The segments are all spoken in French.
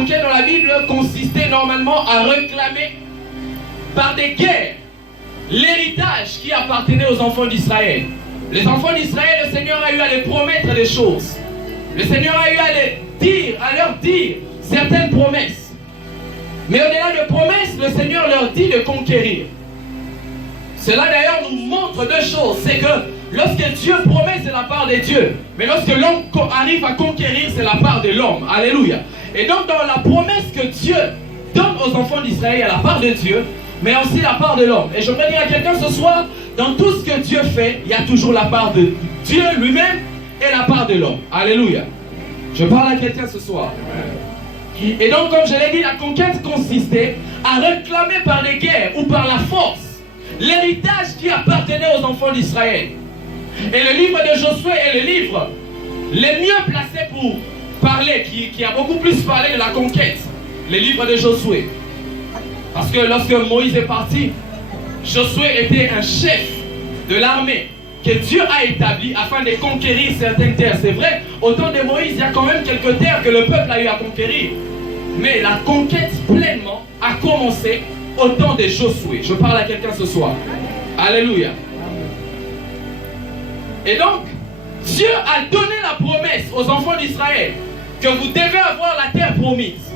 conquête dans la Bible consistait normalement à réclamer par des guerres l'héritage qui appartenait aux enfants d'Israël. Les enfants d'Israël, le Seigneur a eu à les promettre des choses. Le Seigneur a eu à leur dire certaines promesses. Mais au-delà de promesses, le Seigneur leur dit de conquérir. Cela d'ailleurs nous montre deux choses. C'est que lorsque Dieu promet, c'est la part de Dieu. Mais lorsque l'homme arrive à conquérir, c'est la part de l'homme. Alléluia. Et donc dans la promesse que Dieu donne aux enfants d'Israël, il y a la part de Dieu, mais aussi la part de l'homme. Et j'aimerais dire à quelqu'un ce soir, dans tout ce que Dieu fait, il y a toujours la part de Dieu lui-même et la part de l'homme. Alléluia. Je parle à quelqu'un ce soir. Et donc, comme je l'ai dit, la conquête consistait à réclamer par les guerres ou par la force l'héritage qui appartenait aux enfants d'Israël. Et le livre de Josué est le livre le mieux placé pour parler, qui a beaucoup plus parlé de la conquête. Le livre de Josué. Parce que lorsque Moïse est parti, Josué était un chef de l'armée que Dieu a établi afin de conquérir certaines terres. C'est vrai, au temps de Moïse, il y a quand même quelques terres que le peuple a eu à conquérir. Mais la conquête pleinement a commencé au temps de Josué. Je parle à quelqu'un ce soir. Alléluia. Et donc, Dieu a donné la promesse aux enfants d'Israël que vous devez avoir la terre promise.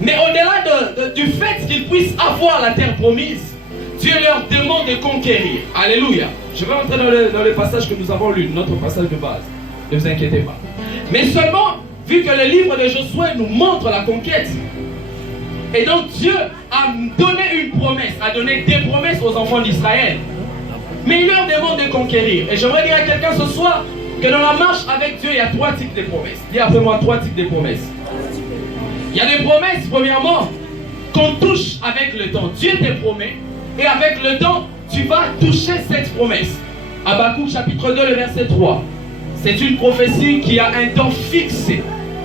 Mais au-delà du fait qu'ils puissent avoir la terre promise, Dieu leur demande de conquérir. Alléluia. Je vais entrer dans le passage que nous avons lu, notre passage de base. Ne vous inquiétez pas. Mais seulement, vu que le livre de Josué nous montre la conquête, et donc Dieu a donné une promesse, a donné des promesses aux enfants d'Israël. Mais il leur demande de conquérir. Et j'aimerais dire à quelqu'un ce soir que dans la marche avec Dieu, il y a trois types de promesses. Dis après moi, trois types de promesses. Il y a des promesses, premièrement, qu'on touche avec le temps. Dieu te promet, et avec le temps, tu vas toucher cette promesse. Habakkuk chapitre 2, le verset 3. C'est une prophétie qui a un temps fixé.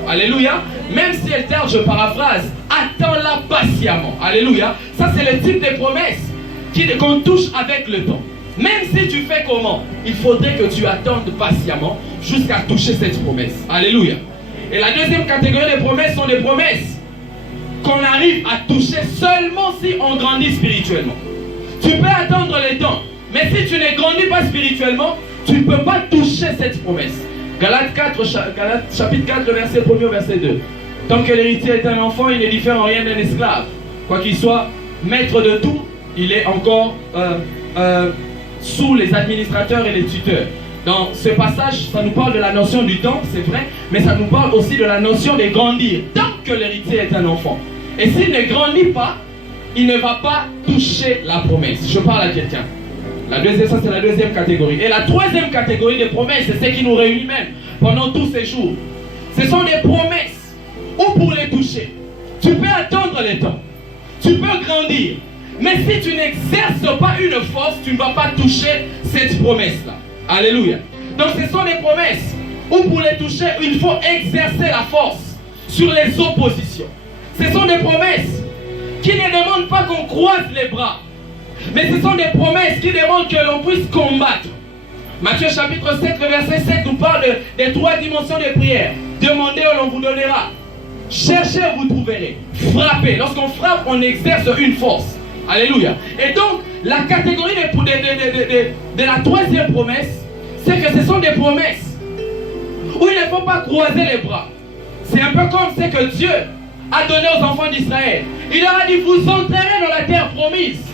Alléluia. Même si elle tarde, je paraphrase, attends-la patiemment. Alléluia. Ça, c'est le type de promesse qu'on touche avec le temps. Même si tu fais comment, il faudrait que tu attendes patiemment jusqu'à toucher cette promesse. Alléluia. Et la deuxième catégorie de promesses sont des promesses qu'on arrive à toucher seulement si on grandit spirituellement. Tu peux attendre le temps, mais si tu ne grandis pas spirituellement, tu ne peux pas toucher cette promesse. Galates chapitre 4, le verset 1 au verset 2. Tant que l'héritier est un enfant, il ne diffère en rien d'un esclave. Quoi qu'il soit maître de tout, il est encore sous les administrateurs et les tuteurs. Dans ce passage, ça nous parle de la notion du temps, c'est vrai, mais ça nous parle aussi de la notion de grandir, tant que l'héritier est un enfant. Et s'il ne grandit pas, il ne va pas toucher la promesse. Je parle à quelqu'un. Ça, c'est la deuxième catégorie. Et la troisième catégorie de promesses, c'est ce qui nous réunit même pendant tous ces jours. Ce sont des promesses où pour les toucher, tu peux attendre le temps, tu peux grandir. Mais si tu n'exerces pas une force, tu ne vas pas toucher cette promesse-là. Alléluia. Donc ce sont des promesses où pour les toucher, il faut exercer la force sur les oppositions. Ce sont des promesses qui ne demandent pas qu'on croise les bras. Mais ce sont des promesses qui demandent que l'on puisse combattre. Matthieu chapitre 7, le verset 7 nous parle des trois dimensions de prière. Demandez, l'on vous donnera. Cherchez, vous trouverez. Frappez. Lorsqu'on frappe, on exerce une force. Alléluia. Et donc, la catégorie de la troisième promesse, c'est que ce sont des promesses où il ne faut pas croiser les bras. C'est un peu comme ce que Dieu a donné aux enfants d'Israël. Il leur a dit, vous entrerez dans la terre promise.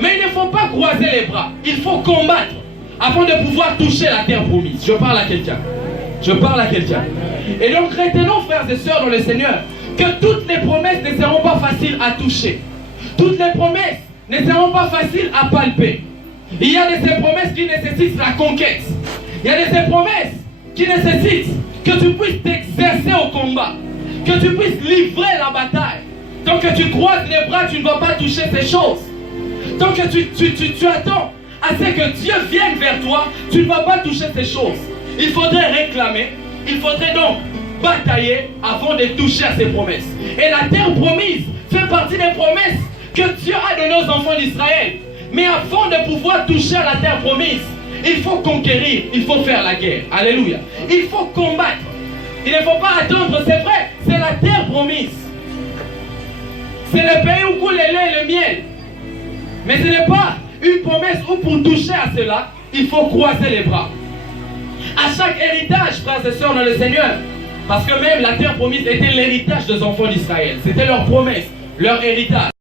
Mais il ne faut pas croiser les bras. Il faut combattre afin de pouvoir toucher la terre promise. Je parle à quelqu'un. Je parle à quelqu'un. Et donc, retenons, frères et sœurs dans le Seigneur, que toutes les promesses ne seront pas faciles à toucher. Toutes les promesses ne seront pas faciles à palper. Il y a de ces promesses qui nécessitent la conquête. Il y a de ces promesses qui nécessitent que tu puisses t'exercer au combat, que tu puisses livrer la bataille. Tant que tu croises les bras, tu ne vas pas toucher ces choses. Tant que tu attends à ce que Dieu vienne vers toi, tu ne vas pas toucher ces choses. Il faudrait réclamer, il faudrait donc batailler avant de toucher à ces promesses. Et la terre promise fait partie des promesses que Dieu a données aux enfants d'Israël. Mais avant de pouvoir toucher à la terre promise, il faut conquérir, il faut faire la guerre. Alléluia. Il faut combattre. Il ne faut pas attendre, c'est vrai, c'est la terre promise. C'est le pays où coule le lait et le miel. Mais ce n'est pas une promesse où pour toucher à cela, il faut croiser les bras. À chaque héritage, frères et sœurs dans le Seigneur, parce que même la terre promise était l'héritage des enfants d'Israël. C'était leur promesse, leur héritage.